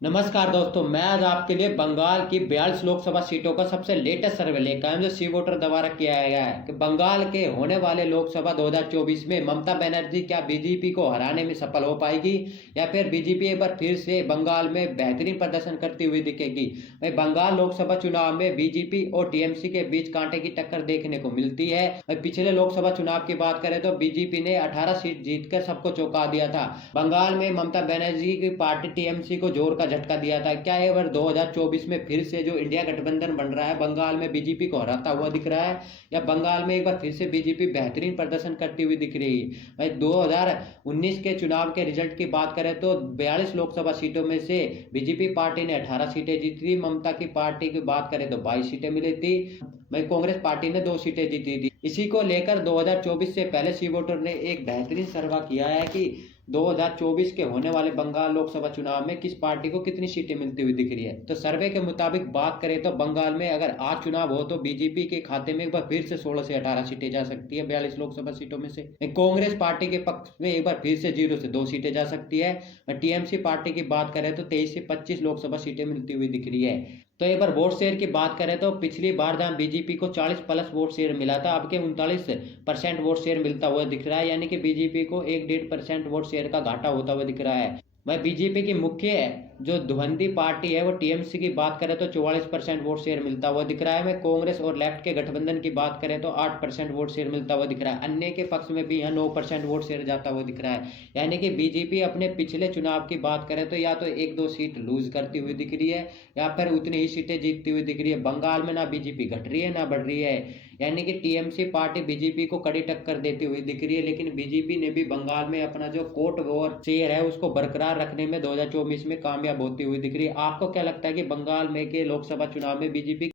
नमस्कार दोस्तों, मैं आज आपके लिए बंगाल की 42 लोकसभा सीटों का सबसे लेटेस्ट सर्वे लेकर आया हूं, जो सी वोटर द्वारा किया गया है कि बंगाल के होने वाले लोकसभा 2024 में ममता बनर्जी क्या बीजेपी को हराने में सफल हो पाएगी या फिर बीजेपी एक बार फिर से बंगाल में बेहतरीन प्रदर्शन करती हुई दिखेगी। वही बंगाल लोकसभा चुनाव में बीजेपी और टीएमसी के बीच कांटे की टक्कर देखने को मिलती है। वही पिछले लोकसभा चुनाव की बात करें तो बीजेपी ने 18 सीट जीतकर सबको चौंका दिया था। बंगाल में ममता बनर्जी की पार्टी टीएमसी को जोर का झटका दिया था। क्या ये बार 2024 में फिर से जो इंडिया गठबंधन बन रहा है बंगाल में बीजेपी को हराता हुआ दिख रहा है या बंगाल में एक बार फिर से बीजेपी बेहतरीन प्रदर्शन करती हुई दिख रही है। भाई 2019 के चुनाव के रिजल्ट की बात करें तो 42 लोकसभा सीटों में से बीजेपी पार्टी ने 18 सीटें जीती थी। ममता की पार्टी की बात करें तो 22 सीटें मिली थी। वही कांग्रेस पार्टी ने 2 सीटें जीती थी। इसी को लेकर 2024 से पहले सी वोटर ने एक बेहतरीन सर्वे किया है कि 2024 के होने वाले बंगाल लोकसभा चुनाव में किस पार्टी को कितनी सीटें मिलती हुई दिख रही है। तो सर्वे के मुताबिक बात करें तो बंगाल में अगर आज चुनाव हो तो बीजेपी के खाते में एक बार फिर से 16 से 18 सीटें जा सकती है 42 लोकसभा सीटों में से। कांग्रेस पार्टी के पक्ष में एक बार फिर से 0 से 2 सीटें जा सकती है। टीएमसी पार्टी की बात करें तो 23 से 25 लोकसभा सीटें मिलती हुई दिख रही है। तो एक बार वोट शेयर की बात करें तो पिछली बार जहां बीजेपी को 40 प्लस वोट शेयर मिला था, अब के 39% वोट शेयर मिलता हुआ दिख रहा है, यानी कि बीजेपी को 1-1.5% वोट शेयर का घाटा होता हुआ दिख रहा है। वह बीजेपी की मुख्य जो धुंधी पार्टी है वो टीएमसी की बात करें तो 44% वोट शेयर मिलता हुआ दिख रहा है। वह कांग्रेस और लेफ्ट के गठबंधन की बात करें तो 8% वोट शेयर मिलता हुआ दिख रहा है। अन्य के पक्ष में भी यहाँ 9% वोट शेयर जाता हुआ दिख रहा है। यानी कि बीजेपी अपने पिछले चुनाव की बात करें तो या तो 1-2 सीट लूज करती हुई दिख रही है या फिर उतनी ही सीटें जीतती हुई दिख रही है। बंगाल में ना बीजेपी घट रही है ना बढ़ रही है, यानी कि टीएमसी पार्टी बीजेपी को कड़ी टक्कर देती हुई दिख रही है। लेकिन बीजेपी ने भी बंगाल में अपना जो कोर्ट और शेयर है उसको बरकरार रखने में 2024 में कामयाब होती हुई दिख रही है। आपको क्या लगता है कि बंगाल में के लोकसभा चुनाव में बीजेपी